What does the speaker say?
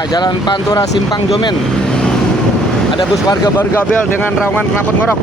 Nah, Jalan Pantura Simpang Jomin. Ada bus warga Bargabel dengan rawangan knalpot ngorok.